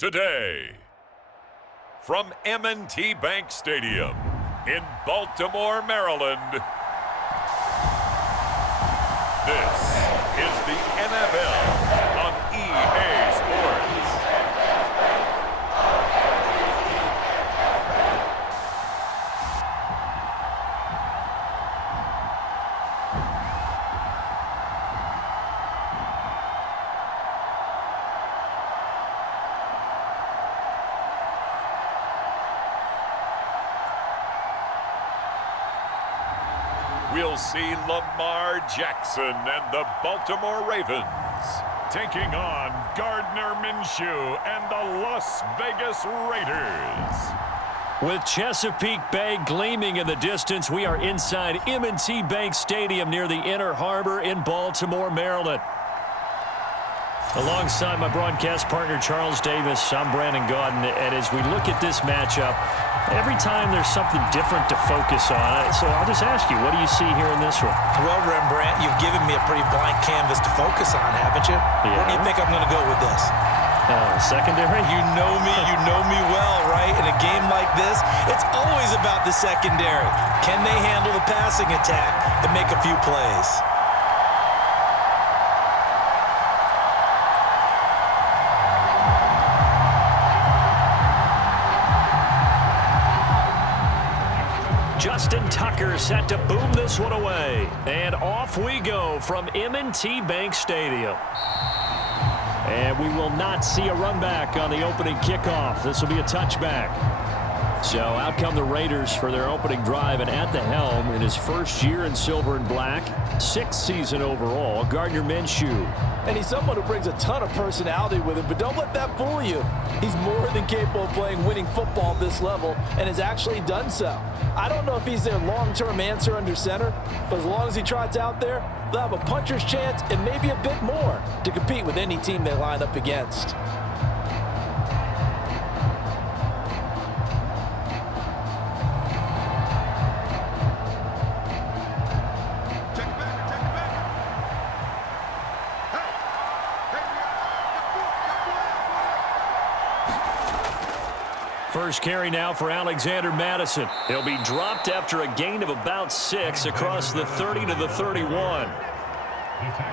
today. From M&T Bank Stadium in Baltimore, Maryland, this is the NFL on EA Sports. We'll see Lamar Jackson and the Baltimore Ravens taking on Gardner, Minshew and the Las Vegas Raiders. With Chesapeake Bay gleaming in the distance, we are inside M&T Bank Stadium near the Inner Harbor in Baltimore, Maryland. Alongside my broadcast partner, Charles Davis, I'm Brandon Gaudin, and as we look at this matchup, every time there's something different to focus on. So I'll just ask you, what do you see here in this one? Well, Rembrandt, you've given me a pretty blank canvas to focus on, haven't you? Yeah. Where do you think I'm going to go with this? Secondary? You know me well, right? In a game like this, it's always about the secondary. Can they handle the passing attack and make a few plays? Justin Tucker set to boom this one away. And off we go from M&T Bank Stadium. And we will not see a run back on the opening kickoff. This will be a touchback. So out come the Raiders for their opening drive, and at the helm in his first year in silver and black, 6th season overall, Gardner Minshew. And he's someone who brings a ton of personality with him, but don't let that fool you. He's more than capable of playing winning football at this level and has actually done so. I don't know if he's their long-term answer under center, but as long as he trots out there, they'll have a puncher's chance and maybe a bit more to compete with any team they line up against. First carry now for Alexander Madison. He'll be dropped after a gain of about 6 across the 30 to the 31.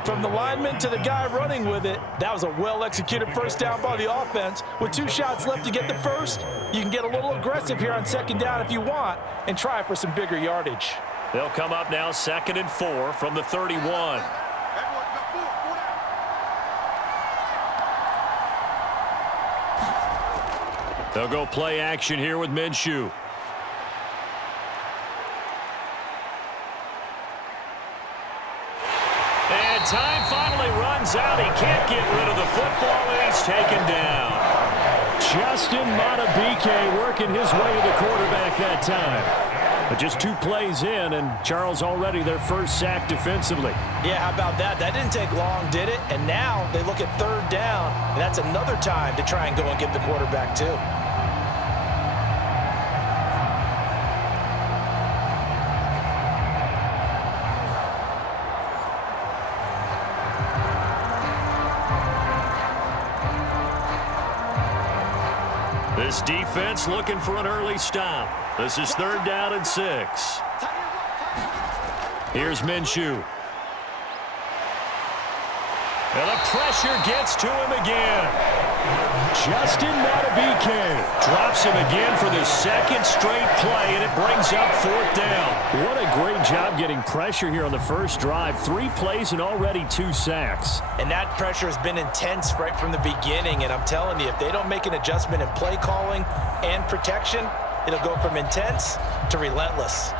From the lineman to the guy running with it, that was a well-executed first down by the offense. With 2 shots left to get the first, you can get a little aggressive here on second down if you want and try for some bigger yardage. They'll come up now 2nd and 4 from the 31. They'll go play action here with Minshew. And time finally runs out. He can't get rid of the football, and he's taken down. Justin Madubuike working his way to the quarterback that time. But just 2 plays in, and Charles already their first sack defensively. Yeah, how about that? That didn't take long, did it? And now they look at 3rd down, and that's another time to try and go and get the quarterback too. This defense looking for an early stop. This is 3rd down and 6. Here's Minshew. And the pressure gets to him again. Justin Madubuike drops him again for the 2nd straight play, and it brings up 4th down. What a great job getting pressure here on the first drive. 3 plays and already 2 sacks. And that pressure has been intense right from the beginning, and I'm telling you, if they don't make an adjustment in play calling and protection, it'll go from intense to relentless.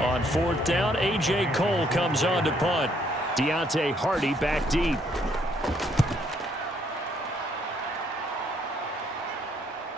On 4th down, A.J. Cole comes on to punt. Deontay Hardy back deep.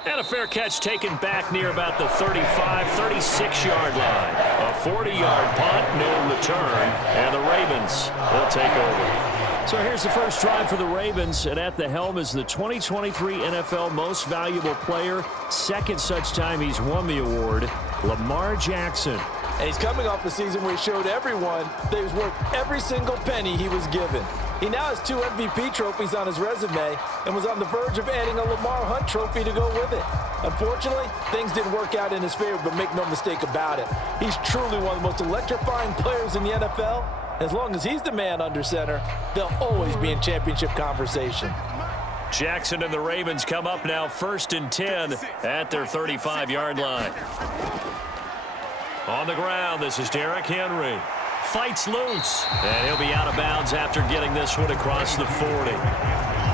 And a fair catch taken back near about the 35, 36-yard line. A 40-yard punt, no return, and the Ravens will take over. So here's the first drive for the Ravens, and at the helm is the 2023 NFL Most Valuable Player. Second such time he's won the award, Lamar Jackson. And he's coming off a season where he showed everyone that he was worth every single penny he was given. He now has 2 MVP trophies on his resume and was on the verge of adding a Lamar Hunt trophy to go with it. Unfortunately, things didn't work out in his favor, but make no mistake about it. He's truly one of the most electrifying players in the NFL. As long as he's the man under center, they'll always be in championship conversation. Jackson and the Ravens come up now 1st and 10 at their 35-yard line. On the ground, this is Derrick Henry. Fights loose, and he'll be out of bounds after getting this one across the 40.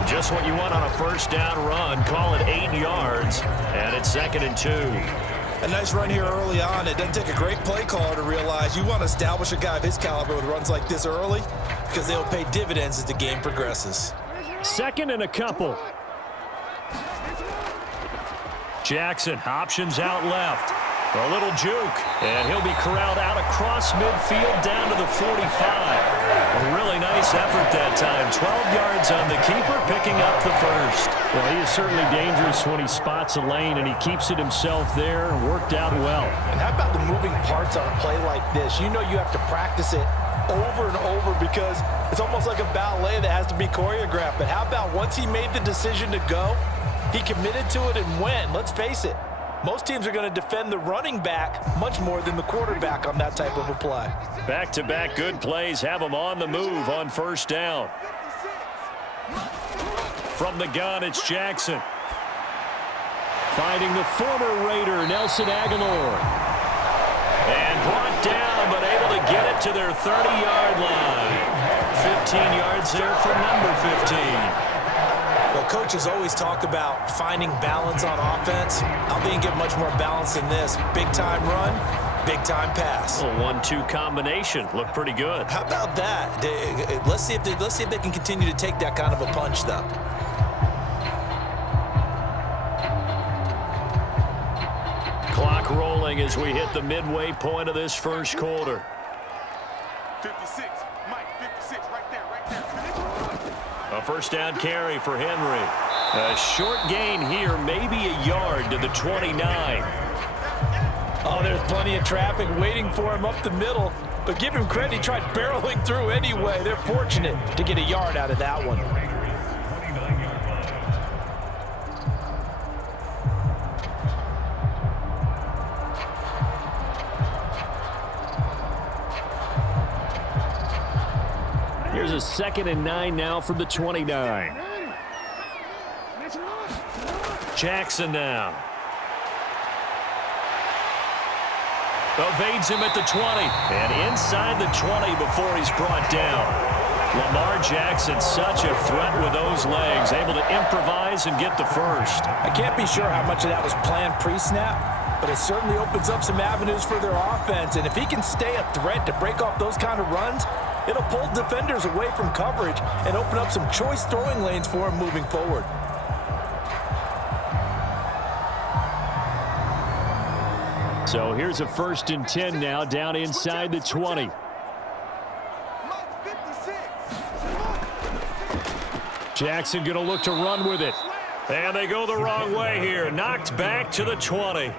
Just what you want on a first down run. Call it 8 yards, and it's 2nd and 2. A nice run here early on. It doesn't take a great play caller to realize you want to establish a guy of his caliber with runs like this early because they'll pay dividends as the game progresses. 2nd and a couple. Jackson options out left. A little juke, and he'll be corralled out across midfield down to the 45. A really nice effort that time. 12 yards on the keeper, picking up the first. Well, he is certainly dangerous when he spots a lane, and he keeps it himself there and worked out well. And how about the moving parts on a play like this? You know you have to practice it over and over because it's almost like a ballet that has to be choreographed. But how about once he made the decision to go, he committed to it and went. Let's face it. Most teams are going to defend the running back much more than the quarterback on that type of a play. Back-to-back good plays have them on the move on first down. From the gun, it's Jackson. Finding the former Raider, Nelson Aguilar. And brought down, but able to get it to their 30-yard line. 15 yards there for number 15. Well, coaches always talk about finding balance on offense. I don't think you can get much more balance than this. Big-time run, big-time pass. A 1-2 combination. Looked pretty good. How about that? Let's see if they can continue to take that kind of a punch, though. Clock rolling as we hit the midway point of this first quarter. 56, Mike, 56, right there. A first down carry for Henry. A short gain here, maybe a yard to the 29. Oh, there's plenty of traffic waiting for him up the middle. But give him credit, he tried barreling through anyway. They're fortunate to get a yard out of that one. Here's a 2nd and 9 now from the 29. Jackson now. Evades him at the 20. And inside the 20 before he's brought down. Lamar Jackson, such a threat with those legs. Able to improvise and get the first. I can't be sure how much of that was planned pre-snap, but it certainly opens up some avenues for their offense. And if he can stay a threat to break off those kind of runs, it'll pull defenders away from coverage and open up some choice throwing lanes for him moving forward. So here's a 1st and 10 now down inside the 20. Jackson going to look to run with it. And they go the wrong way here. Knocked back to the 20.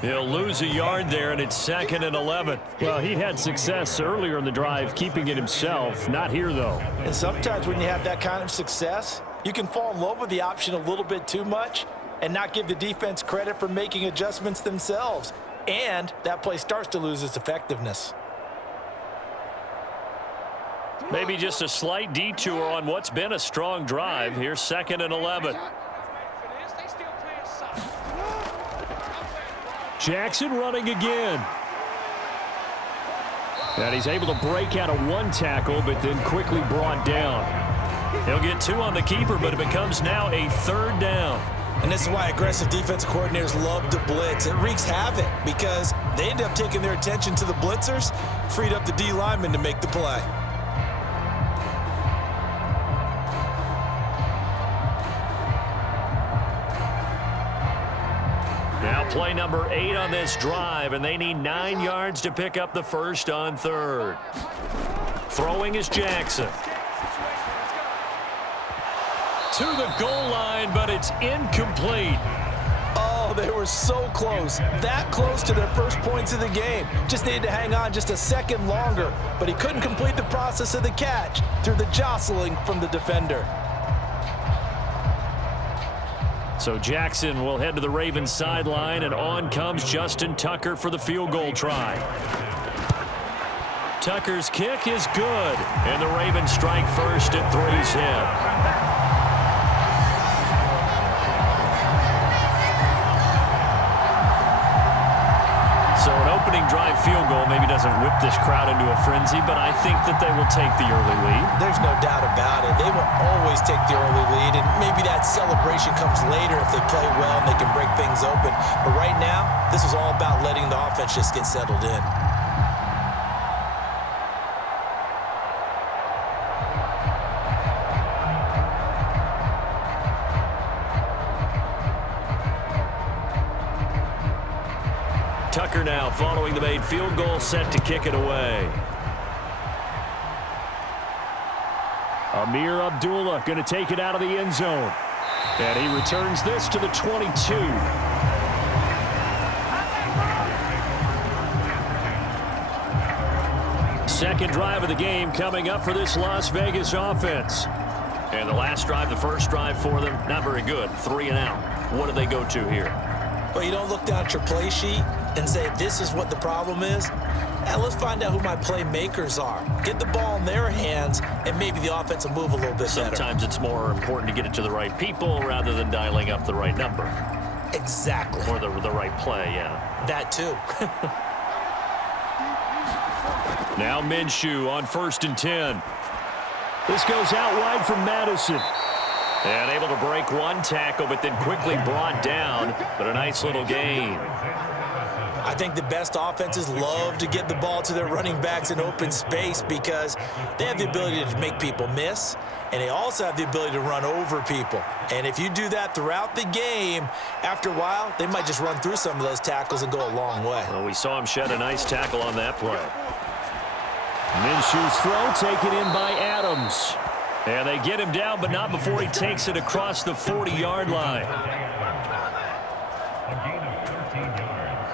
He'll lose a yard there, and it's 2nd and 11. Well, he had success earlier in the drive keeping it himself. Not here, though. And sometimes when you have that kind of success, you can fall in love with the option a little bit too much and not give the defense credit for making adjustments themselves. And that play starts to lose its effectiveness. Maybe just a slight detour on what's been a strong drive. Here's 2nd and 11. Jackson running again. And he's able to break out of one tackle, but then quickly brought down. He'll get 2 on the keeper, but it becomes now a 3rd down. And this is why aggressive defensive coordinators love to blitz. It wreaks havoc because they end up taking their attention to the blitzers, freed up the D lineman to make the play. Now play number 8 on this drive, and they need 9 yards to pick up the first on 3rd. Throwing is Jackson. to the goal line, but it's incomplete. Oh, they were so close. That close to their first points of the game. Just needed to hang on just a second longer, but he couldn't complete the process of the catch through the jostling from the defender. So Jackson will head to the Ravens sideline, and on comes Justin Tucker for the field goal try. Tucker's kick is good, and the Ravens strike first at 3's hit. So an opening drive field goal maybe doesn't whip this crowd into a frenzy, but I think that they will take the early lead. There's no doubt about it. They will always take the early lead, and maybe that celebration comes later if they play well and they can break things open. But right now, this is all about letting the offense just get settled in. Tucker now following the made field goal, set to kick it away. Amir Abdullah going to take it out of the end zone. And he returns this to the 22. Second drive of the game coming up for this Las Vegas offense. And the last drive, the first drive for them, not very good. 3 and out. What do they go to here? Well, you don't look down at your play sheet and say, this is what the problem is. Now, let's find out who my playmakers are. Get the ball in their hands, and maybe the offense will move a little bit better. Sometimes it's more important to get it to the right people rather than dialing up the right number. Exactly. Or the right play, yeah. That too. Now Minshew on 1st and 10. This goes out wide from Madison. And able to break one tackle, but then quickly brought down. But a nice little gain. I think the best offenses love to get the ball to their running backs in open space because they have the ability to make people miss, and they also have the ability to run over people. And if you do that throughout the game, after a while, they might just run through some of those tackles and go a long way. Well, we saw him shed a nice tackle on that play. Minshew's throw taken in by Adams. And they get him down, but not before he takes it across the 40-yard line. A gain of 13 yards.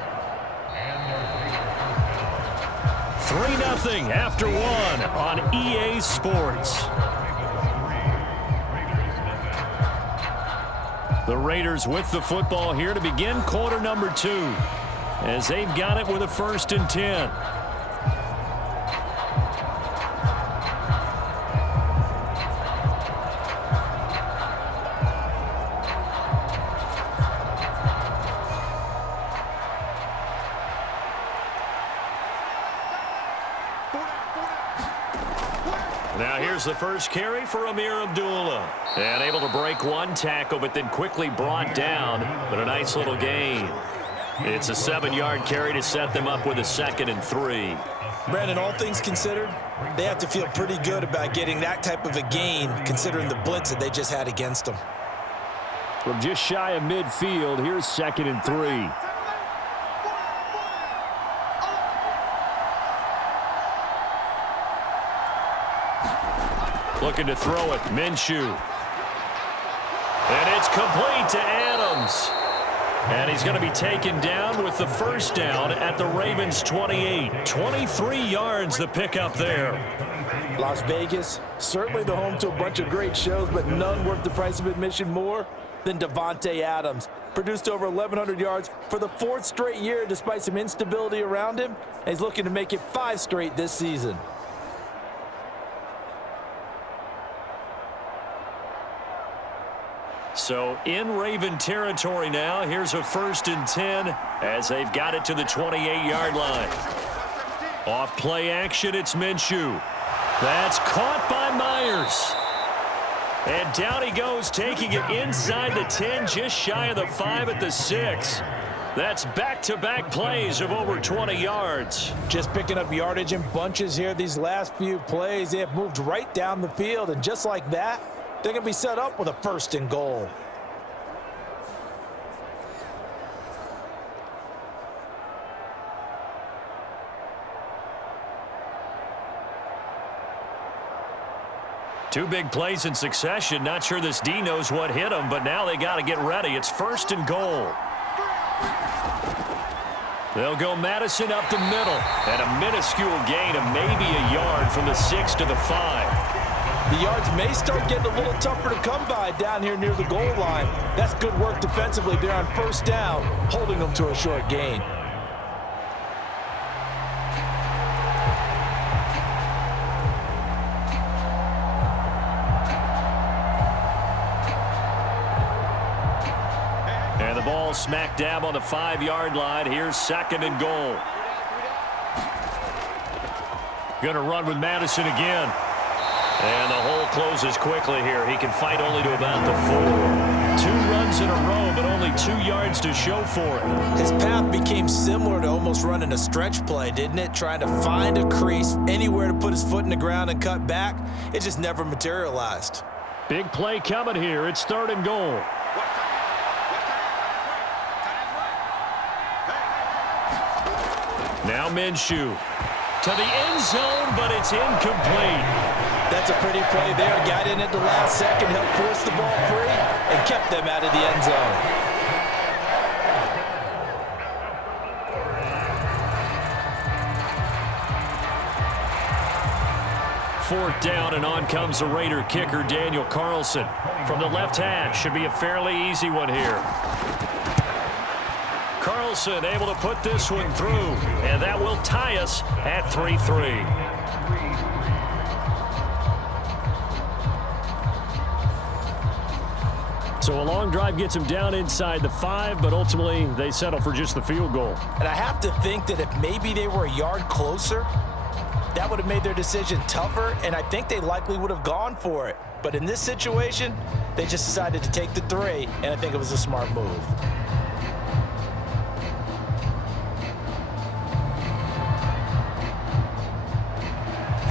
And 3-0 after 1 on EA Sports. The Raiders with the football here to begin quarter number 2, as they've got it with a 1st and 10. Now here's the first carry for Amir Abdullah. And able to break one tackle, but then quickly brought down. But a nice little gain. It's a 7-yard carry to set them up with a 2nd and 3. Brandon, all things considered, they have to feel pretty good about getting that type of a gain considering the blitz that they just had against them. From just shy of midfield, here's 2nd and 3. Looking to throw it, Minshew. And it's complete to Adams. And he's going to be taken down with the first down at the Ravens 28. 23 yards the pickup there. Las Vegas, certainly the home to a bunch of great shows, but none worth the price of admission more than Davante Adams. Produced over 1,100 yards for the 4th straight year despite some instability around him. And he's looking to make it 5 straight this season. So in Raven territory now, here's a 1st and 10 as they've got it to the 28-yard line. Off play action, it's Minshew. That's caught by Myers. And down he goes, taking it inside the 10, just shy of the 5 at the 6. That's back-to-back plays of over 20 yards. Just picking up yardage in bunches here these last few plays. They have moved right down the field, and just like that, they're going to be set up with a 1st and goal. Two big plays in succession. Not sure this D knows what hit him, but now they got to get ready. It's 1st and goal. They'll go Madison up the middle. And a minuscule gain of maybe a yard from the 6 to the 5. The yards may start getting a little tougher to come by down here near the goal line. That's good work defensively there on 1st down, holding them to a short gain. And the ball smack dab on the 5-yard line. Here's 2nd and goal. Going to run with Madison again. And the hole closes quickly here. He can fight only to about the 4. 2 runs in a row, but only 2 yards to show for it. His path became similar to almost running a stretch play, didn't it? Trying to find a crease, anywhere to put his foot in the ground and cut back. It just never materialized. Big play coming here. It's 3rd and goal. Now Minshew to the end zone, but it's incomplete. That's a pretty play there. Got in at the last second, helped force the ball free, and kept them out of the end zone. Fourth down, and on comes the Raider kicker, Daniel Carlson. From the left hash, should be a fairly easy one here. Carlson able to put this one through, and that will tie us at 3-3. So a long drive gets him down inside the 5, but ultimately they settle for just the field goal. And I have to think that if maybe they were a yard closer, that would have made their decision tougher, and I think they likely would have gone for it. But in this situation, they just decided to take the 3, and I think it was a smart move.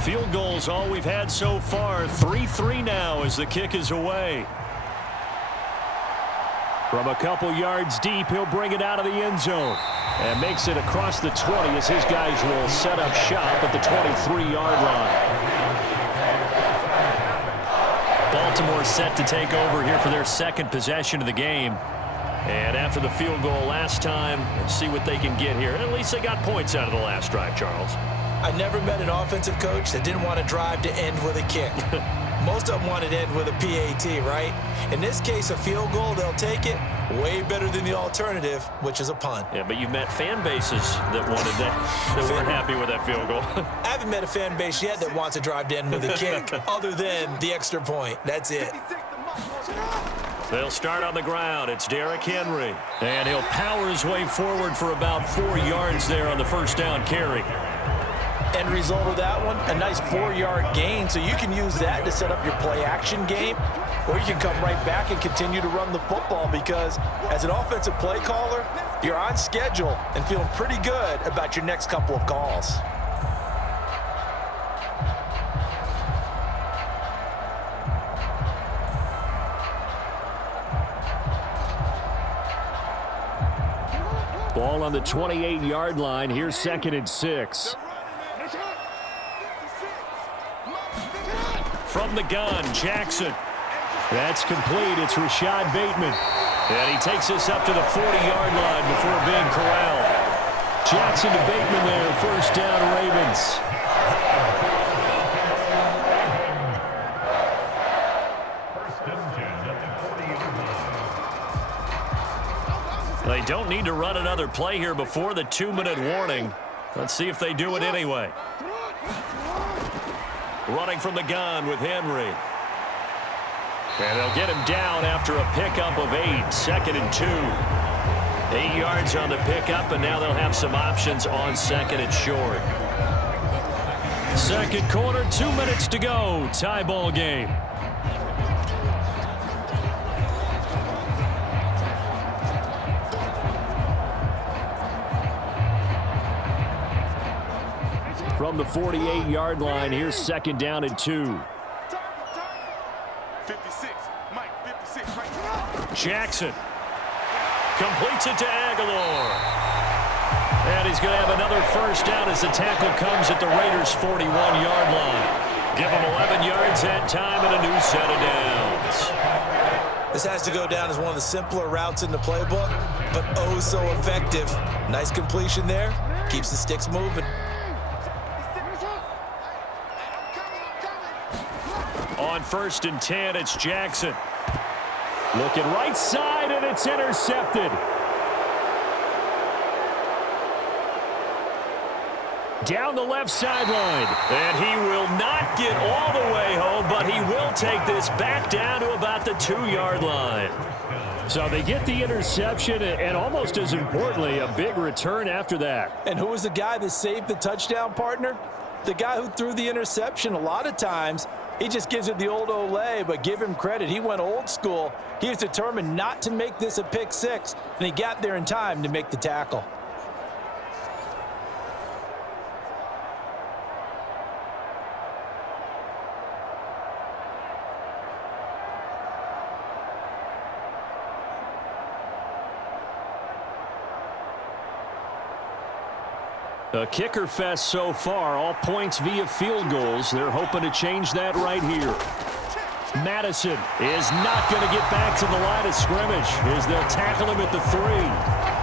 Field goals all we've had so far. 3-3 now as the kick is away. From a couple yards deep, he'll bring it out of the end zone. And makes it across the 20 as his guys will set up shop at the 23-yard line. Baltimore set to take over here for their 2nd possession of the game. And after the field goal last time, let's see what they can get here. At least they got points out of the last drive, Charles. I never met an offensive coach that didn't want to drive to end with a kick. Most of them wanted to end with a PAT, right? In this case, a field goal, they'll take it. Way better than the alternative, which is a punt. Yeah, but you've met fan bases that wanted that, that weren't happy with that field goal. I haven't met a fan base yet that wants to drive to end with a kick, other than the extra point. That's it. They'll start on the ground. It's Derrick Henry. And he'll power his way forward for about 4 yards there on the 1st down carry. End result of that one, a nice 4-yard gain, so you can use that to set up your play-action game, or you can come right back and continue to run the football because as an offensive play caller, you're on schedule and feeling pretty good about your next couple of calls. Ball on the 28-yard line. Here's 2nd and 6. From the gun, Jackson. That's complete. It's Rashad Bateman. And he takes us up to the 40-yard line before being corralled. Jackson to Bateman there. 1st down, Ravens. They don't need to run another play here before the 2-minute warning. Let's see if they do it anyway. Running from the gun with Henry. And they'll get him down after a pickup of 8. 2nd and 2. 8 yards on the pickup, and now they'll have some options on 2nd and short. 2nd quarter, 2 minutes to go. Tie ball game. From the 48-yard line, here's 2nd down and 2. 56, Mike, 56, right. Jackson completes it to Aguilar. And he's going to have another 1st down as the tackle comes at the Raiders' 41-yard line. give him 11 yards that time and a new set of downs. This has to go down as one of the simpler routes in the playbook, but oh so effective. Nice completion there. Keeps the sticks moving. On 1st and 10, it's Jackson. Looking right side, and it's intercepted. Down the left sideline. And he will not get all the way home, but he will take this back down to about the 2-yard line. So they get the interception, and almost as importantly, a big return after that. And who was the guy that saved the touchdown, partner? The guy who threw the interception. A lot of times, he just gives it the old Olay, but give him credit. He went old school. He was determined not to make this a pick six, and he got there in time to make the tackle. A kicker fest so far, all points via field goals. They're hoping to change that right here. Madison is not going to get back to the line of scrimmage as they'll tackle him at the 3.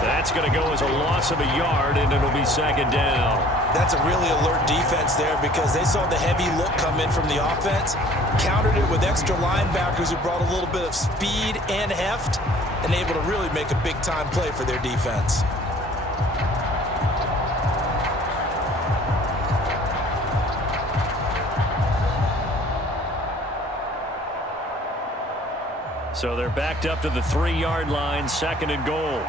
That's going to go as a loss of a yard, and it'll be 2nd down. That's a really alert defense there because they saw the heavy look come in from the offense, countered it with extra linebackers who brought a little bit of speed and heft, and able to really make a big-time play for their defense. So they're backed up to the 3-yard line, 2nd and goal.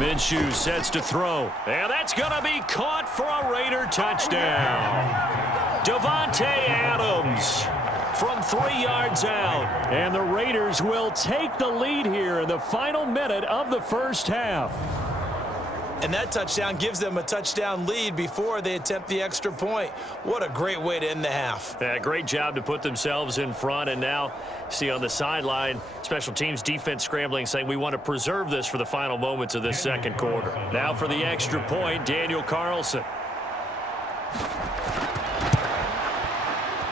Minshew sets to throw. And that's going to be caught for a Raider touchdown. Davante Adams from 3 yards out. And the Raiders will take the lead here in the final minute of the first half. And that touchdown gives them a touchdown lead before they attempt the extra point. What a great way to end the half. Yeah, great job to put themselves in front. And now, see on the sideline, special teams defense scrambling, saying we want to preserve this for the final moments of this second quarter. Now for the extra point, Daniel Carlson.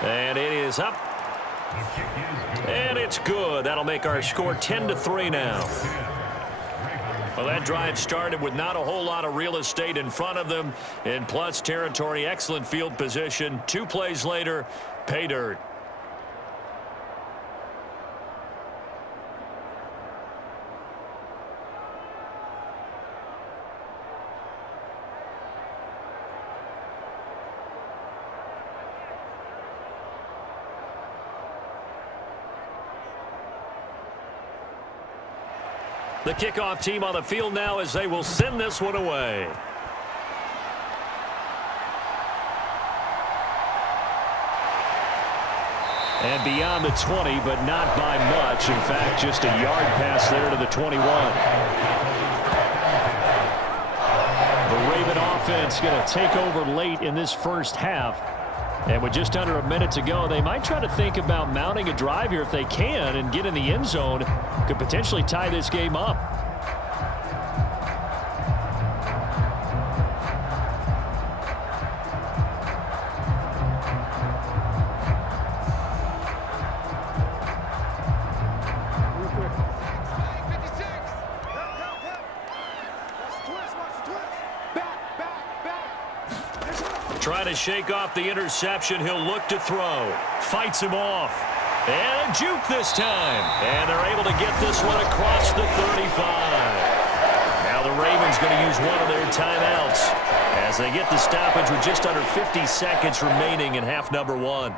And it is up. And it's good. That'll make our score 10-3 now. Well, that drive started with not a whole lot of real estate in front of them. In plus territory, excellent field position. 2 plays later, pay dirt. The kickoff team on the field now as they will send this one away. And beyond the 20, but not by much. In fact, just a yard pass there to the 21. The Raven offense going to take over late in this first half. And with just under a minute to go, they might try to think about mounting a drive here if they can and get in the end zone. Could potentially tie this game up. Trying to shake off the interception. He'll look to throw. Fights him off. And a juke this time. And they're able to get this one across the 35. Now the Ravens going to use one of their timeouts as they get the stoppage with just under 50 seconds remaining in half number 1.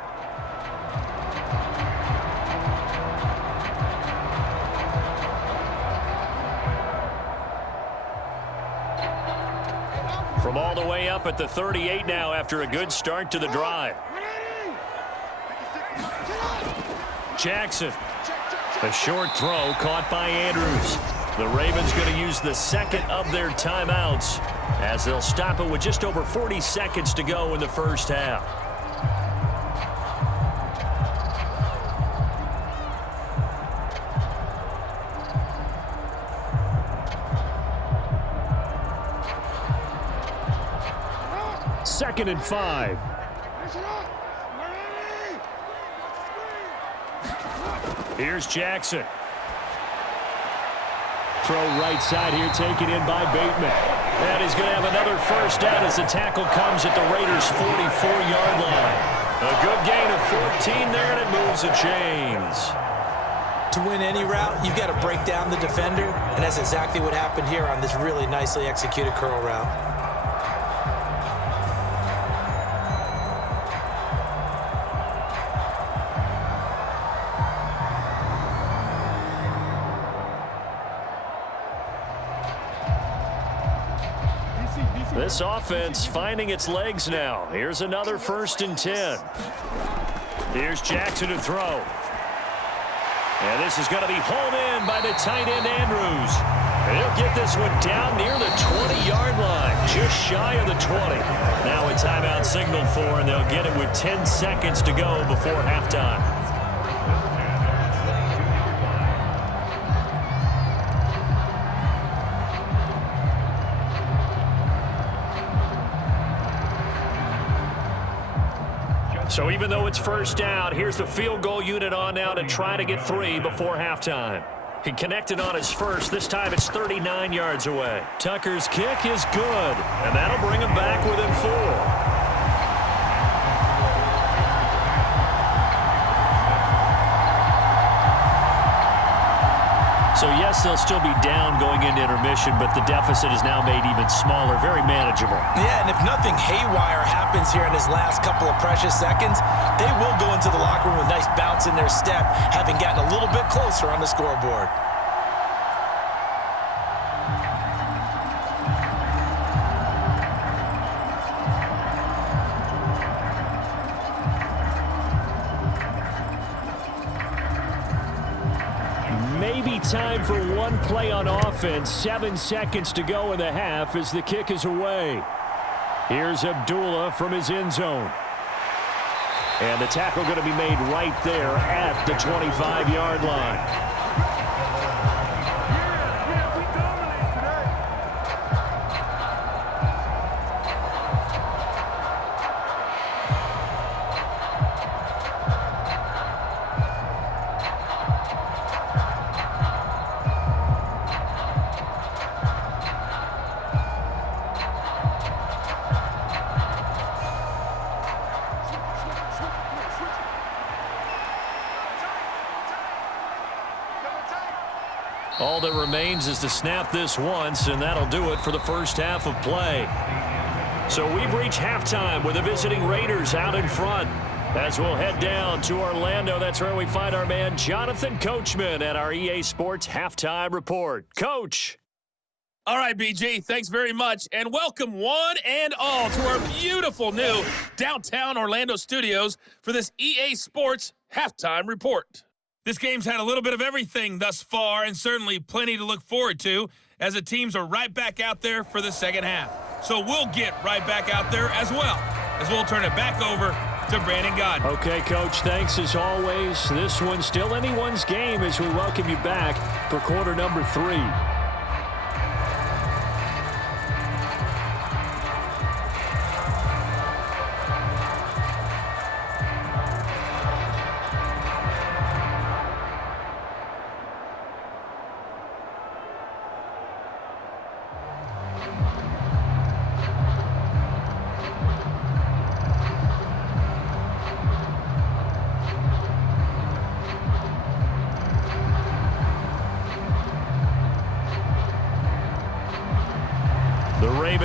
From all the way up at the 38 now after a good start to the drive. Jackson. A short throw caught by Andrews. The Ravens going to use the second of their timeouts as they'll stop it with just over 40 seconds to go in the first half. Second and 5. Here's Jackson. Throw right side here, taken in by Bateman. And he's going to have another first down as the tackle comes at the Raiders' 44-yard line. A good gain of 14 there, and it moves the chains. To win any route, you've got to break down the defender, and that's exactly what happened here on this really nicely executed curl route. This offense finding its legs now. Here's another 1st and 10. Here's Jackson to throw. And this is going to be hauled in by the tight end, Andrews. And he'll get this one down near the 20-yard line, just shy of the 20. Now a timeout signaled for, and they'll get it with 10 seconds to go before halftime. So even though it's first down, here's the field goal unit on now to try to get 3 before halftime. He connected on his first. This time it's 39 yards away. Tucker's kick is good, and that'll bring him back within 4. So, yes, they'll still be down going into intermission, but the deficit is now made even smaller, very manageable. Yeah, and if nothing haywire happens here in his last couple of precious seconds, they will go into the locker room with a nice bounce in their step, having gotten a little bit closer on the scoreboard. Maybe time for one play on offense. 7 seconds to go in the half as the kick is away. Here's Abdullah from his end zone. And the tackle going to be made right there at the 25-yard line. All that remains is to snap this once, and that'll do it for the first half of play. So we've reached halftime with the visiting Raiders out in front. As we'll head down to Orlando, that's where we find our man Jonathan Coachman at our EA Sports Halftime Report. Coach. All right, BG, thanks very much, and welcome one and all to our beautiful new downtown Orlando studios for this EA Sports Halftime Report. This game's had a little bit of everything thus far, and certainly plenty to look forward to, as the teams are right back out there for the second half. So we'll get right back out there as well, as we'll turn it back over to Brandon Gardner. Okay, Coach, thanks as always. This one's still anyone's game as we welcome you back for quarter number 3.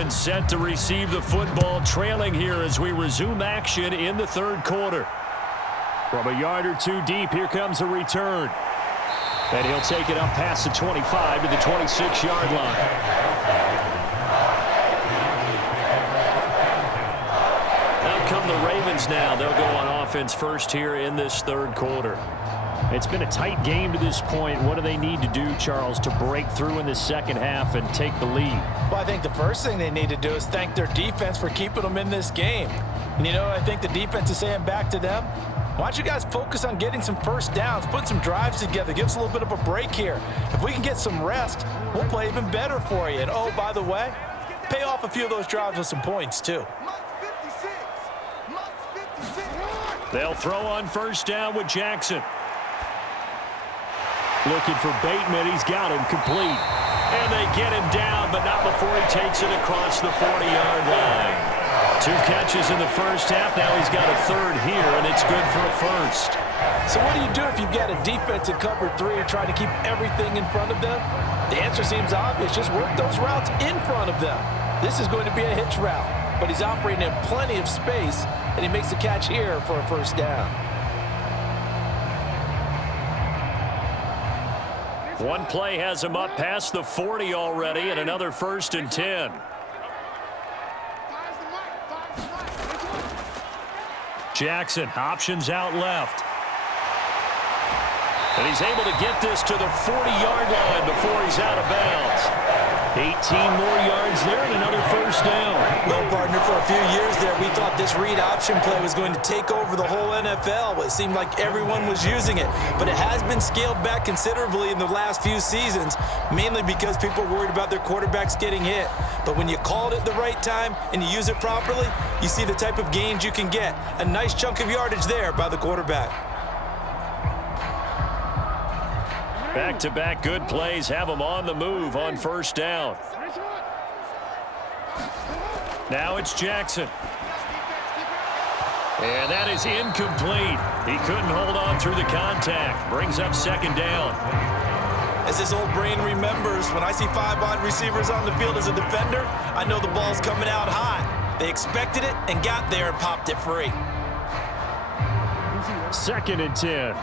Set to receive the football, trailing here as we resume action in the third quarter. From a yard or two deep, here comes a return. And he'll take it up past the 25 to the 26-yard line. Out come the Ravens now. They'll go on offense first here in this third quarter. It's been a tight game to this point. What do they need to do, Charles, to break through in the second half and take the lead? Well, I think the first thing they need to do is thank their defense for keeping them in this game. And, you know, I think the defense is saying back to them, why don't you guys focus on getting some first downs, put some drives together, give us a little bit of a break here. If we can get some rest, we'll play even better for you. And, oh, by the way, pay off a few of those drives with some points, too. They'll throw on first down with Jackson. Looking for Bateman. He's got him complete. And they get him down, but not before he takes it across the 40-yard line. 2 catches in the first half. Now he's got a third here, and it's good for a first. So what do you do if you've got a defense in cover 3 trying to keep everything in front of them? The answer seems obvious. Just work those routes in front of them. This is going to be a hitch route, but he's operating in plenty of space, and he makes the catch here for a first down. One play has him up past the 40 already, and another 1st and 10. Jackson options out left. And he's able to get this to the 40-yard line before he's out of bounds. 18 more yards there and another first down. Well, partner, for a few years there, we thought this read option play was going to take over the whole NFL. It seemed like everyone was using it. But it has been scaled back considerably in the last few seasons, mainly because people are worried about their quarterbacks getting hit. But when you call it at the right time and you use it properly, you see the type of gains you can get. A nice chunk of yardage there by the quarterback. Back-to-back good plays have him on the move on first down. Now it's Jackson. And that is incomplete. He couldn't hold on through the contact. Brings up second down. As this old brain remembers, when I see 5 wide receivers on the field as a defender, I know the ball's coming out hot. They expected it and got there and popped it free. 2nd and 10.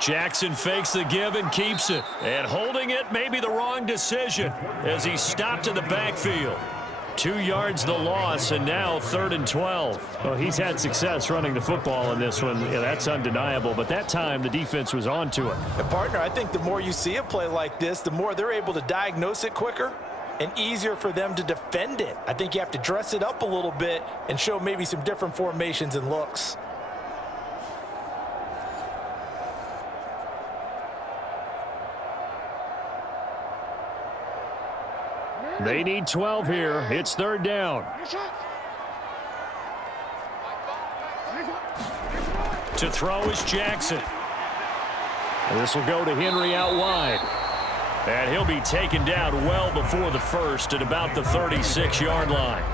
Jackson fakes the give and keeps it. And holding it may be the wrong decision as he stopped in the backfield. 2 yards the loss, and now 3rd and 12. Well, he's had success running the football in this one. Yeah, that's undeniable. But that time, the defense was on to it. And partner, I think the more you see a play like this, the more they're able to diagnose it quicker and easier for them to defend it. I think you have to dress it up a little bit and show maybe some different formations and looks. They need 12 here. It's 3rd down. To throw is Jackson. This will go to Henry out wide. And he'll be taken down well before the first at about the 36-yard line.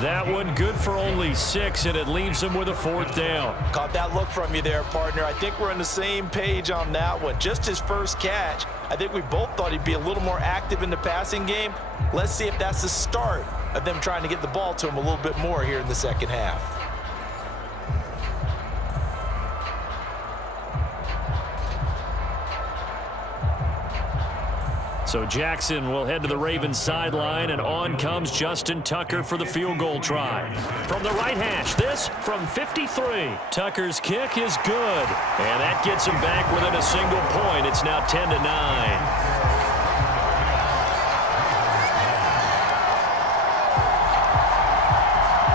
That one good for only 6, and it leaves him with a 4th down. Caught that look from you there, partner. I think we're on the same page on that one. Just his first catch. I think we both thought he'd be a little more active in the passing game. Let's see if that's the start of them trying to get the ball to him a little bit more here in the second half. So Jackson will head to the Ravens sideline, and on comes Justin Tucker for the field goal try. From the right hash, this from 53. Tucker's kick is good, and that gets him back within a single point. It's now 10-9.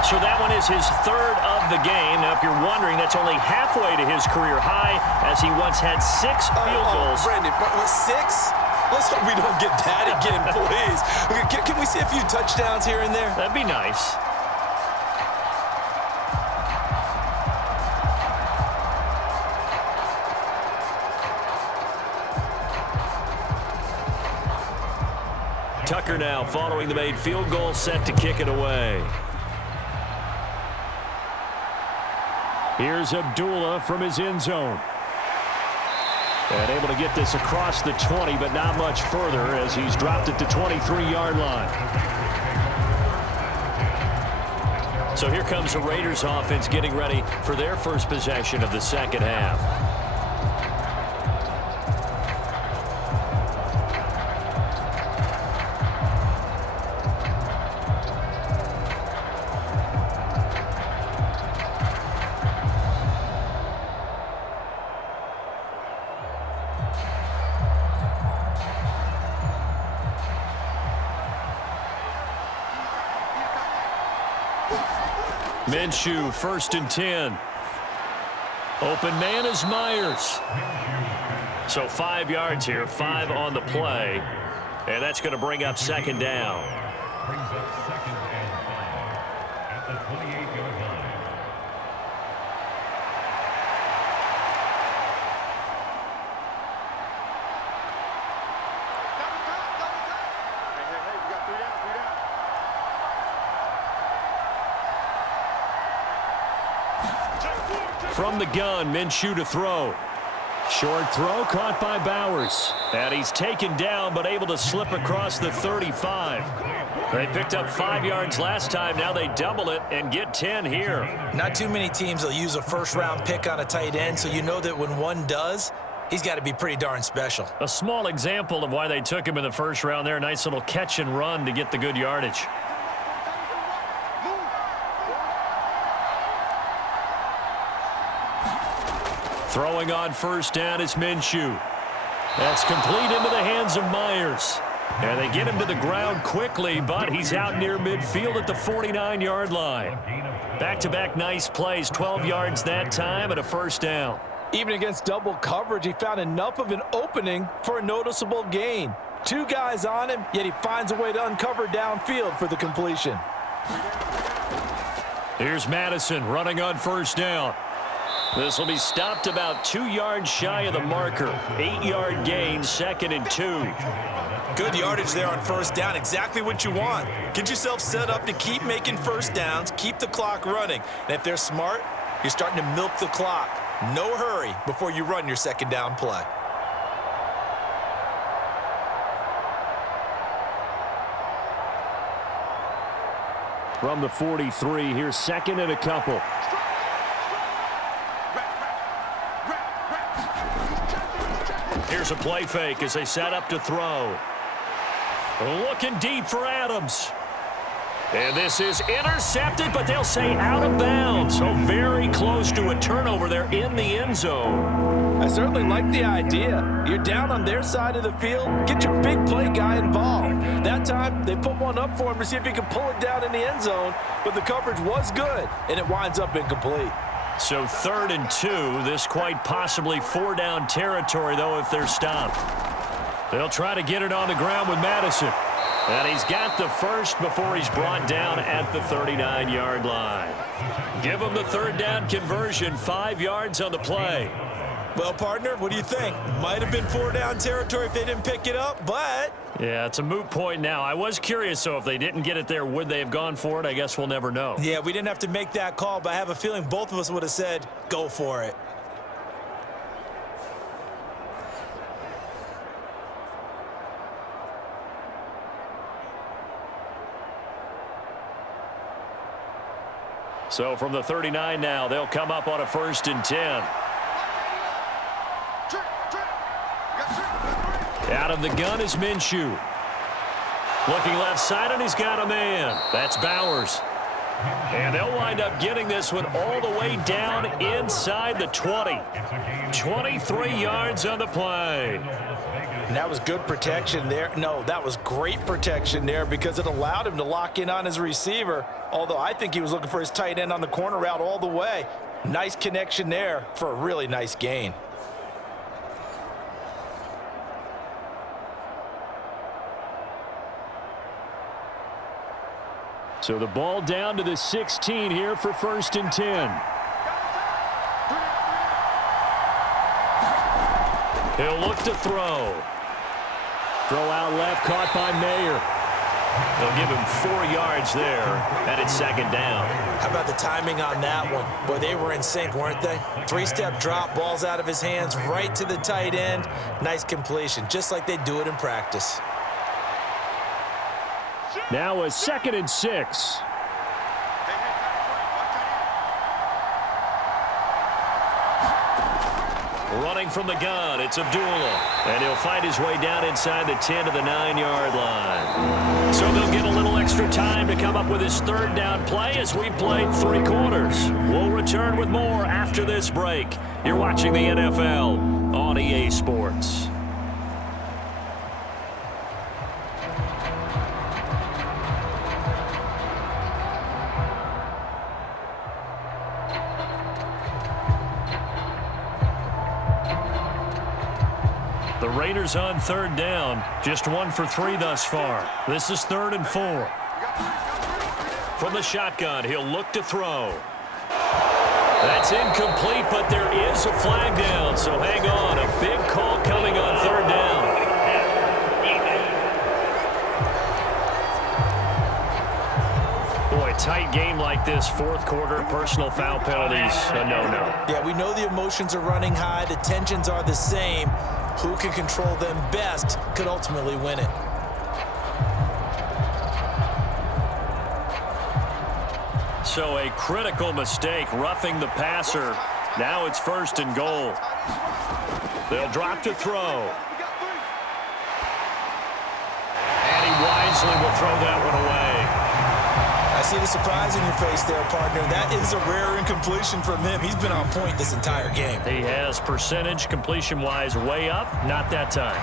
So that one is his 3rd of the game. Now, if you're wondering, that's only halfway to his career high, as he once had 6 field goals. Brandon, 6? Let's hope we don't get that again, please. Can we see a few touchdowns here and there? That'd be nice. Tucker now following the made field goal, set to kick it away. Here's Abdullah from his end zone. And able to get this across the 20, but not much further as he's dropped it to 23-yard line. So here comes the Raiders offense getting ready for their first possession of the second half. Minshew, 1st and 10. Open man is Myers. So 5 yards here, 5 on the play. And that's going to bring up second down. Brings up second and 5 at the 28-yard line. Hey, we got 3 down, 3 down. From the gun, Minshew to throw. Short throw caught by Bowers. And he's taken down but able to slip across the 35. They picked up 5 yards last time. Now they double it and get 10 here. Not too many teams will use a first-round pick on a tight end, so you know that when one does, he's got to be pretty darn special. A small example of why they took him in the first round there. Nice little catch and run to get the good yardage. Throwing on first down is Minshew. That's complete into the hands of Myers. And they get him to the ground quickly, but he's out near midfield at the 49-yard line. Back-to-back nice plays, 12 yards that time and a first down. Even against double coverage, he found enough of an opening for a noticeable gain. 2 guys on him, yet he finds a way to uncover downfield for the completion. Here's Madison running on first down. This will be stopped about 2 yards shy of the marker. 8-yard gain, 2nd and 2. Good yardage there on first down. Exactly what you want. Get yourself set up to keep making first downs, keep the clock running. And if they're smart, you're starting to milk the clock. No hurry before you run your second down play. From the 43, here's 2nd and a couple. Here's a play fake as they set up to throw. Looking deep for Adams. And this is intercepted, but they'll say out of bounds. So very close to a turnover there in the end zone. I certainly like the idea. You're down on their side of the field. Get your big play guy involved. That time, they put one up for him to see if he can pull it down in the end zone. But the coverage was good, and it winds up incomplete. So 3rd and 2. This quite possibly 4-down territory, though, if they're stopped. They'll try to get it on the ground with Madison. And he's got the first before he's brought down at the 39-yard line. Give him the 3rd down conversion, 5 yards on the play. Well, partner, what do you think? Might have been 4-down territory if they didn't pick it up, but... Yeah, it's a moot point now. I was curious, so if they didn't get it there, would they have gone for it? I guess we'll never know. Yeah, we didn't have to make that call, but I have a feeling both of us would have said, go for it. So from the 39 now, they'll come up on a 1st and 10. Out of the gun is Minshew. Looking left side, and he's got a man. That's Bowers. And they'll wind up getting this one all the way down inside the 20. 23 yards on the play. And that was good protection there. No, that was great protection there because it allowed him to lock in on his receiver, although I think he was looking for his tight end on the corner route all the way. Nice connection there for a really nice gain. So the ball down to the 16 here for 1st and 10. He'll look to throw. Throw out left, caught by Mayer. They'll give him 4 yards there, and it's 2nd down. How about the timing on that one? Boy, they were in sync, weren't they? 3-step drop, balls out of his hands, right to the tight end. Nice completion, just like they do it in practice. Now a 2nd and 6. Running from the gun, it's Abdullah. And he'll find his way down inside the 10 to the 9-yard line. So they'll get a little extra time to come up with his 3rd down play as we played 3 quarters. We'll return with more after this break. You're watching the NFL on EA Sports. The Raiders on third down. Just 1 for 3 thus far. This is 3rd and 4. From the shotgun, he'll look to throw. That's incomplete, but there is a flag down, so hang on. A big call coming on 3rd down. Boy, tight game like this, 4th quarter, personal foul penalties, a no-no. Yeah, we know the emotions are running high. The tensions are the same. Who can control them best could ultimately win it. So a critical mistake, roughing the passer. Now it's 1st and goal. They'll drop to throw. And he wisely will throw that one away. I see the surprise in your face there, partner. That is a rare incompletion from him. He's been on point this entire game. He has percentage completion-wise way up, not that time.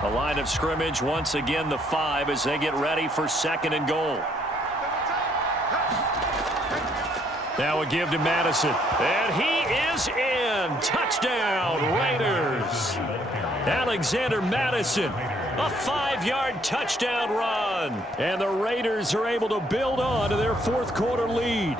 The line of scrimmage, once again, the 5 as they get ready for 2nd and goal. Now a give to Madison. And he is in. Touchdown, Raiders. Alexander Madison. A 5-yard touchdown run. And the Raiders are able to build on to their 4th quarter lead.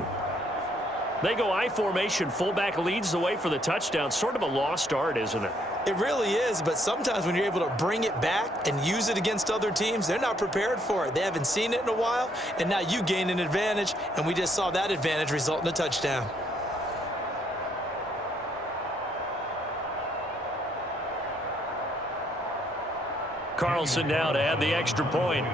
They go I formation. Fullback leads the way for the touchdown. Sort of a lost art, isn't it? It really is, but sometimes when you're able to bring it back and use it against other teams, they're not prepared for it. They haven't seen it in a while, and now you gain an advantage, and we just saw that advantage result in a touchdown. Carlson now to add the extra point.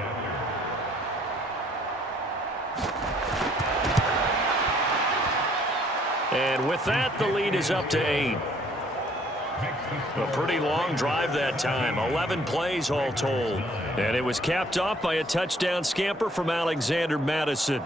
And with that, the lead is up to 8. A pretty long drive that time. 11 plays all told. And it was capped off by a touchdown scamper from Alexander Madison.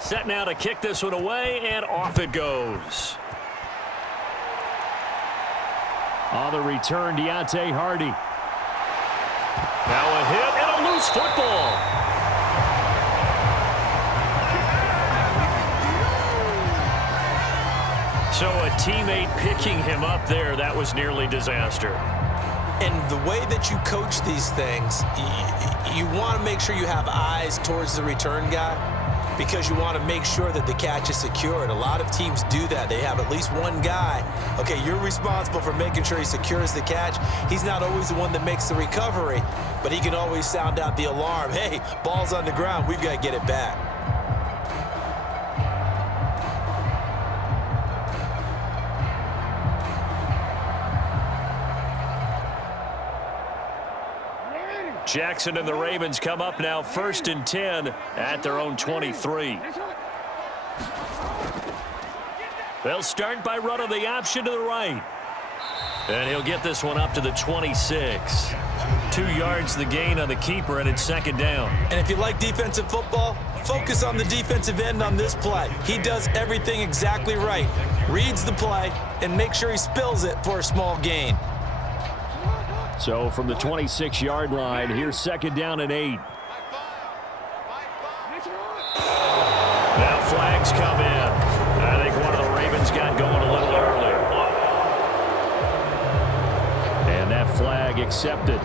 Set now to kick this one away, and off it goes. On the return, Deontay Hardy. Now a hit and a loose football. So a teammate picking him up there, that was nearly disaster. And the way that you coach these things, you want to make sure you have eyes towards the return guy, because you want to make sure that the catch is secured. A lot of teams do that. They have at least one guy. Okay, you're responsible for making sure he secures the catch. He's not always the one that makes the recovery, but he can always sound out the alarm. Hey, ball's on the ground. We've got to get it back. Jackson and the Ravens come up now 1st and 10 at their own 23. They'll start by running the option to the right. And he'll get this one up to the 26. 2 yards the gain on the keeper, and it's 2nd down. And if you like defensive football, focus on the defensive end on this play. He does everything exactly right. Reads the play and makes sure he spills it for a small gain. So from the 26-yard line, here's 2nd down and 8. Now flags come in. I think one of the Ravens got going a little early. And that flag accepted.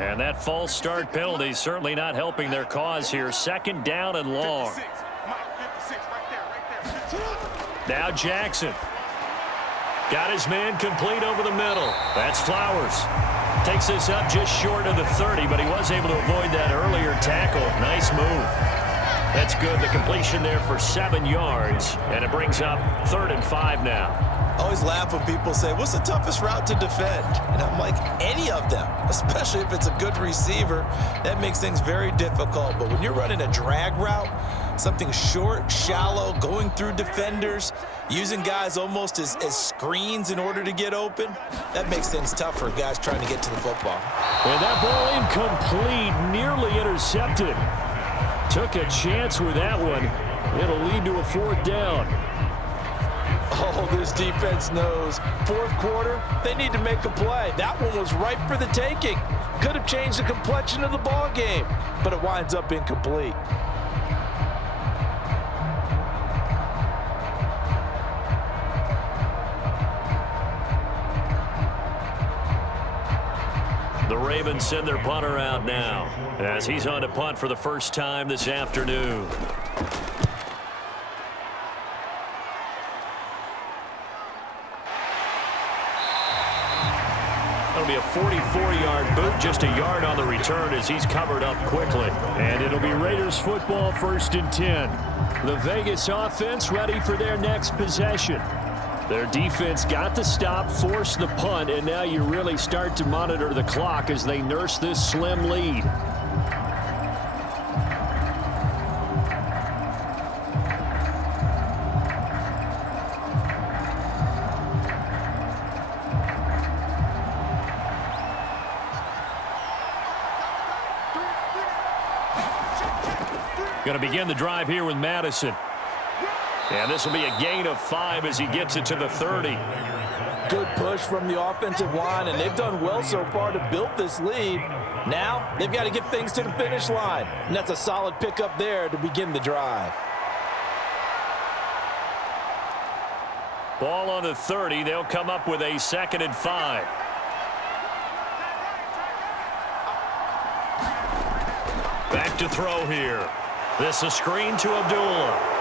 And that false start penalty certainly not helping their cause here. 2nd down and long. Now Jackson. Got his man complete over the middle. That's Flowers. Takes this up just short of the 30, but he was able to avoid that earlier tackle. Nice move. That's good. The completion there for 7 yards, and it brings up 3rd and 5 now. I always laugh when people say, what's the toughest route to defend? And I'm like, any of them, especially if it's a good receiver. That makes things very difficult. But when you're running a drag route, something short, shallow, going through defenders, using guys almost as screens in order to get open, that makes things tough for guys trying to get to the football. And that ball incomplete, nearly intercepted. Took a chance with that one. It'll lead to a 4th down. Oh, this defense knows. 4th quarter, they need to make a play. That one was ripe for the taking. Could have changed the complexion of the ball game, but it winds up incomplete. The Ravens send their punter out now as he's on to punt for the first time this afternoon. It'll be a 44-yard boot, just a yard on the return as he's covered up quickly. And it'll be Raiders football, 1st and 10. The Vegas offense ready for their next possession. Their defense got the stop, forced the punt, and now you really start to monitor the clock as they nurse this slim lead. Going to begin the drive here with Madison. And this will be a gain of 5 as he gets it to the 30. Good push from the offensive line, and they've done well so far to build this lead. Now they've got to get things to the finish line, and that's a solid pickup there to begin the drive. Ball on the 30. They'll come up with a 2nd and 5. Back to throw here. This a screen to Abdullah.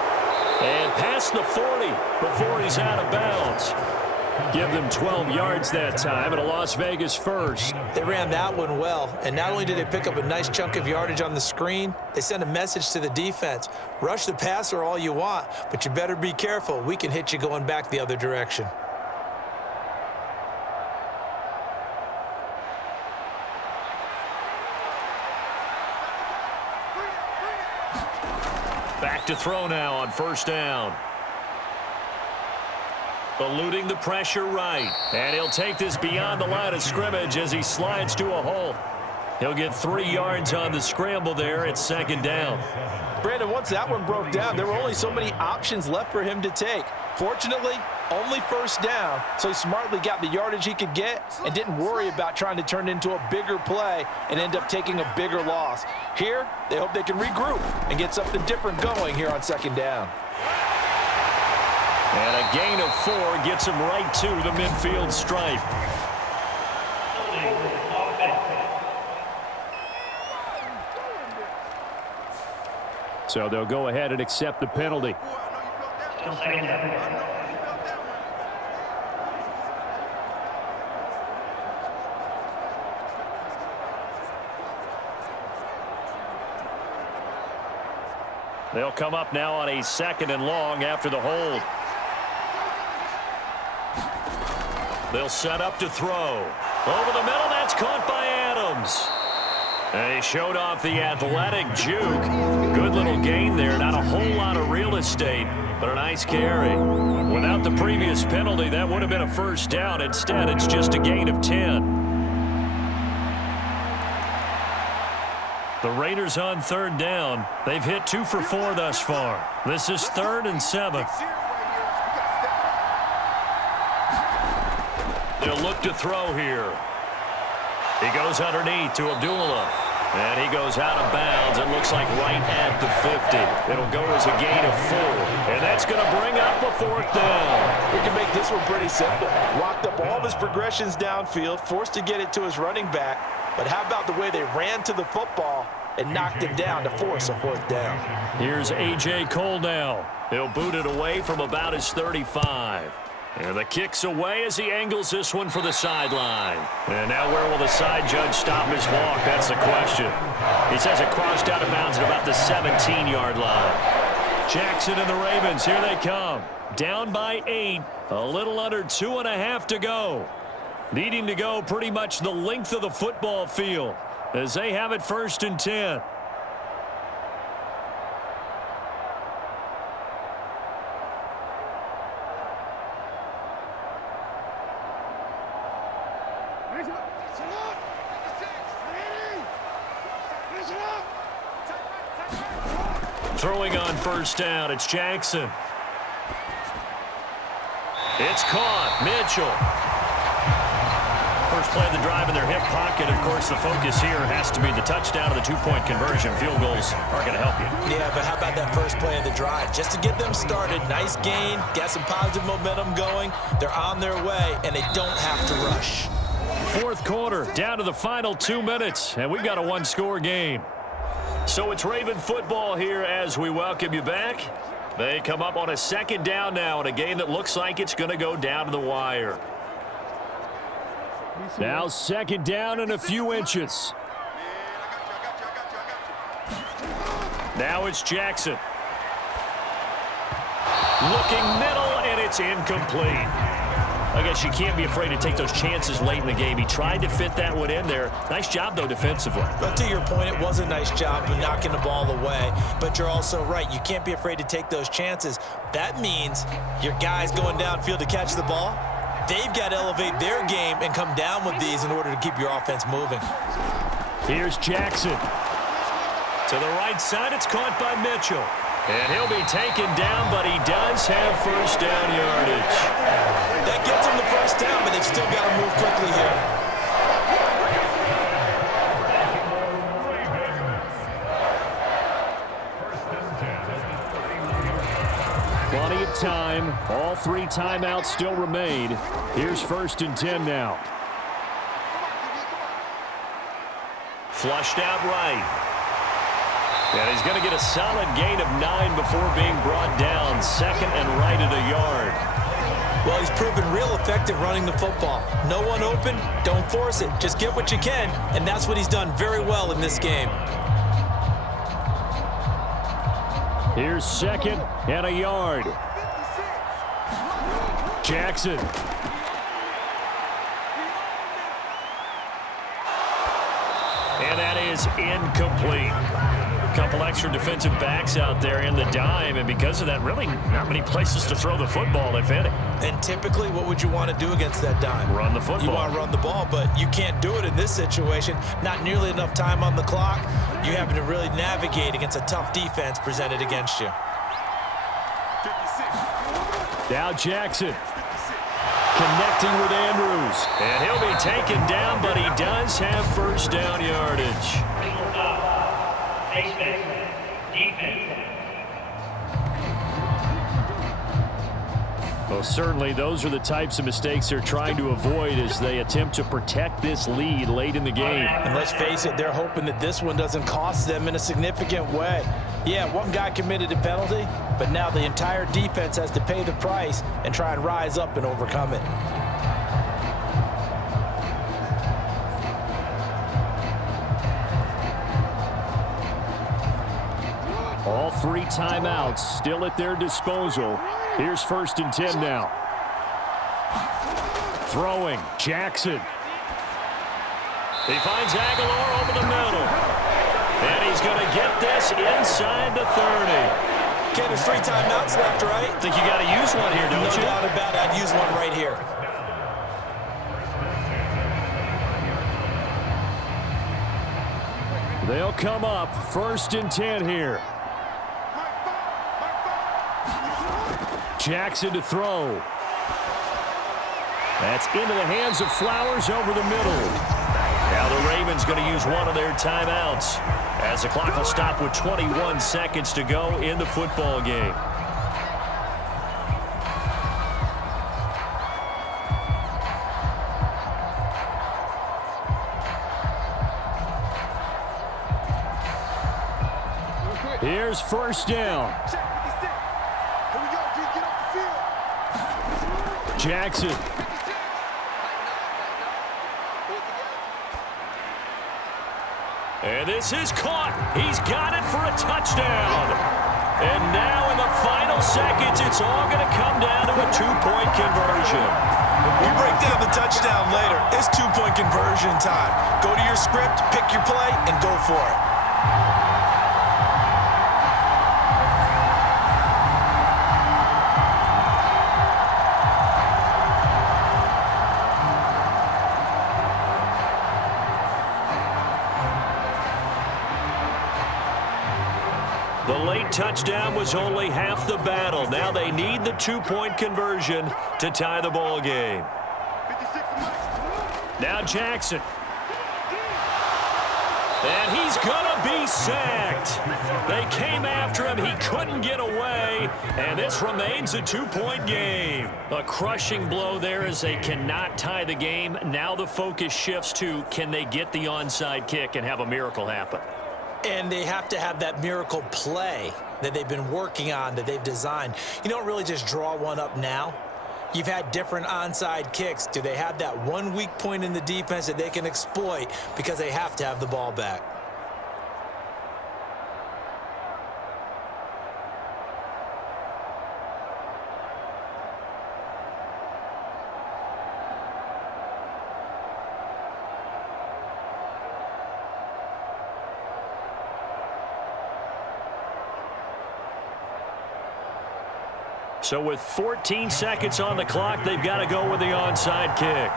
And past the 40 before he's out of bounds. Give them 12 yards that time and a Las Vegas first. They ran that one well, and not only did they pick up a nice chunk of yardage on the screen, they sent a message to the defense. Rush the passer all you want, but you better be careful. We can hit you going back the other direction. Back to throw now on 1st down. Eluding the pressure right. And he'll take this beyond the line of scrimmage as he slides to a hole. He'll get 3 yards on the scramble there. It's 2nd down. Brandon, once that one broke down, there were only so many options left for him to take. Fortunately, only 1st down, so he smartly got the yardage he could get and didn't worry about trying to turn it into a bigger play and end up taking a bigger loss. Here, they hope they can regroup and get something different going here on 2nd down. And a gain of 4 gets him right to the midfield stripe. So they'll go ahead and accept the penalty. They'll come up now on a 2nd and long after the hold. They'll set up to throw. Over the middle, that's caught by Adams. And he showed off the athletic juke. Good little gain there. Not a whole lot of real estate, but a nice carry. Without the previous penalty, that would have been a 1st down. Instead, it's just a gain of 10. The Raiders on 3rd down. They've hit 2 for 4 thus far. This is 3rd and 7. They'll look to throw here. He goes underneath to Abdullah. And he goes out of bounds. It looks like right at the 50. It'll go as a gain of 4. And that's going to bring up a 4th down. We can make this one pretty simple. Locked up all of his progressions downfield, forced to get it to his running back. But how about the way they ran to the football and knocked him down to force a 4th down? Here's A.J. Cole now. He'll boot it away from about his 35. And the kick's away as he angles this one for the sideline. And now where will the side judge stop his walk? That's the question. He says it crossed out of bounds at about the 17-yard line. Jackson and the Ravens, here they come. Down by 8. A little under 2.5 to go. Needing to go pretty much the length of the football field as they have it 1st and 10. Throwing on 1st down, it's Jackson. It's caught. Mitchell. First play of the drive in their hip pocket. Of course, the focus here has to be the touchdown and the 2-point conversion. Field goals are going to help you. Yeah, but how about that first play of the drive? Just to get them started, nice gain, got some positive momentum going. They're on their way, and they don't have to rush. 4th quarter, down to the final 2 minutes, and we've got a 1-score game. So it's Raven football here as we welcome you back. They come up on a 2nd down now in a game that looks like it's going to go down to the wire. Now 2nd down and a few inches. Now it's Jackson. Looking middle, and it's incomplete. I guess you can't be afraid to take those chances late in the game. He tried to fit that one in there. Nice job, though, defensively. But to your point, it was a nice job of knocking the ball away. But you're also right. You can't be afraid to take those chances. That means your guys going downfield to catch the ball, they've got to elevate their game and come down with these in order to keep your offense moving. Here's Jackson. To the right side, it's caught by Mitchell. And he'll be taken down, but he does have 1st down yardage. That gets him the 1st down, but they've still got to move quickly here. Plenty of time. All 3 timeouts still remain. Here's 1st and 10 now. Flushed out right. And he's going to get a solid gain of 9 before being brought down. 2nd and right at a yard. Well, he's proven real effective running the football. No one open, don't force it. Just get what you can, and that's what he's done very well in this game. Here's 2nd and a yard. Jackson. And that is incomplete. Couple extra defensive backs out there in the dime, and because of that, really not many places to throw the football, if any. And typically, what would you want to do against that dime? Run the football. You want to run the ball, but you can't do it in this situation. Not nearly enough time on the clock. You're having to really navigate against a tough defense presented against you. 56. Now Jackson. Connecting with Andrews. And he'll be taken down, but he does have 1st down yardage. Well, certainly those are the types of mistakes they're trying to avoid as they attempt to protect this lead late in the game. And let's face it, they're hoping that this one doesn't cost them in a significant way. Yeah, one guy committed a penalty, but now the entire defense has to pay the price and try and rise up and overcome it. All 3 timeouts still at their disposal. Here's 1st and 10 now. Throwing, Jackson. He finds Aguilar over the middle. And he's going to get this inside the 30. Okay, there's 3 timeouts left, right? I think you got to use one here, don't you? No doubt about it. I'd use one right here. They'll come up 1st and 10 here. Jackson to throw. That's into the hands of Flowers over the middle. Now the Ravens going to use one of their timeouts as the clock will stop with 21 seconds to go in the football game. Here's 1st down. Jackson. And this is caught. He's got it for a touchdown. And now in the final seconds, it's all going to come down to a two-point conversion. We'll break down the touchdown later. It's two-point conversion time. Go to your script, pick your play, and go for it. The late touchdown was only half the battle. Now they need the two-point conversion to tie the ball game. Now Jackson. And he's going to be sacked. They came after him. He couldn't get away. And this remains a two-point game. A crushing blow there as they cannot tie the game. Now the focus shifts to, can they get the onside kick and have a miracle happen? And they have to have that miracle play that they've been working on, that they've designed. You don't really just draw one up now. You've had different onside kicks. Do they have that one weak point in the defense that they can exploit because they have to have the ball back? So with 14 seconds on the clock, they've got to go with the onside kick.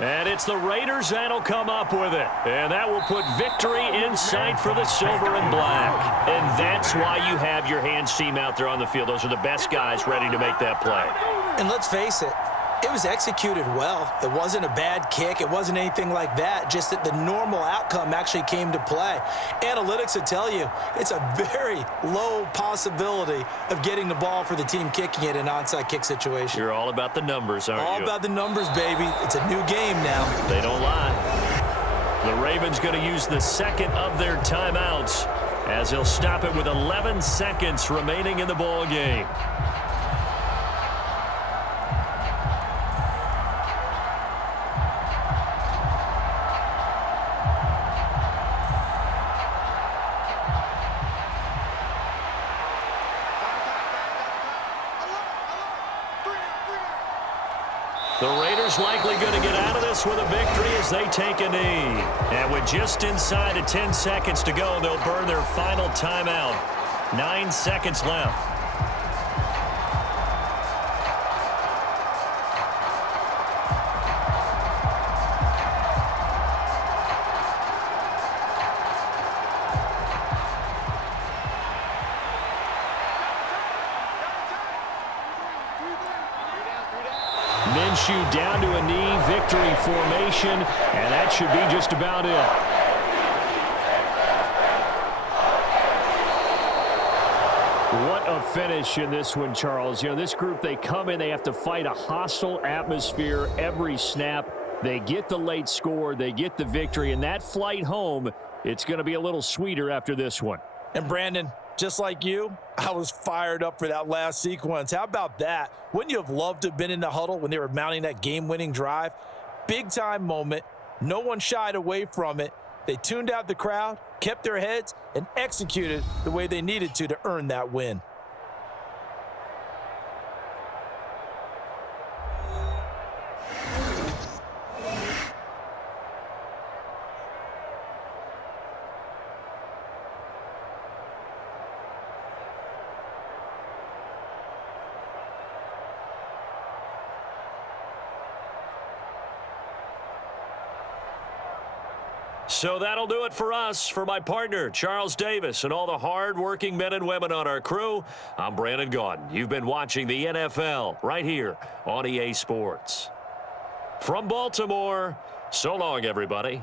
And it's the Raiders that'll come up with it. And that will put victory in sight for the silver and black. And that's why you have your hands team out there on the field. Those are the best guys ready to make that play. And let's face it, it was executed well. It wasn't a bad kick. It wasn't anything like that. Just that the normal outcome actually came to play. Analytics will tell you it's a very low possibility of getting the ball for the team kicking it in an onside kick situation. You're all about the numbers, aren't you? All about the numbers, baby. It's a new game now. They don't lie. The Ravens going to use the second of their timeouts as they'll stop it with 11 seconds remaining in the ball game. The Raiders likely going to get out of this with a victory as they take a knee. And with just inside of 10 seconds to go, they'll burn their final timeout. 9 seconds left. Minshew down to a knee, victory formation, and that should be just about it. What a finish in this one, Charles. You know, this group, they come in, they have to fight a hostile atmosphere every snap. They get the late score, they get the victory, and that flight home, it's going to be a little sweeter after this one. And Brandon, just like you, I was fired up for that last sequence. How about that? Wouldn't you have loved to have been in the huddle when they were mounting that game-winning drive? Big-time moment. No one shied away from it. They tuned out the crowd, kept their heads, and executed the way they needed to earn that win. So that'll do it for us. For my partner, Charles Davis, and all the hard-working men and women on our crew, I'm Brandon Gaudin. You've been watching the NFL right here on EA Sports. From Baltimore, so long, everybody.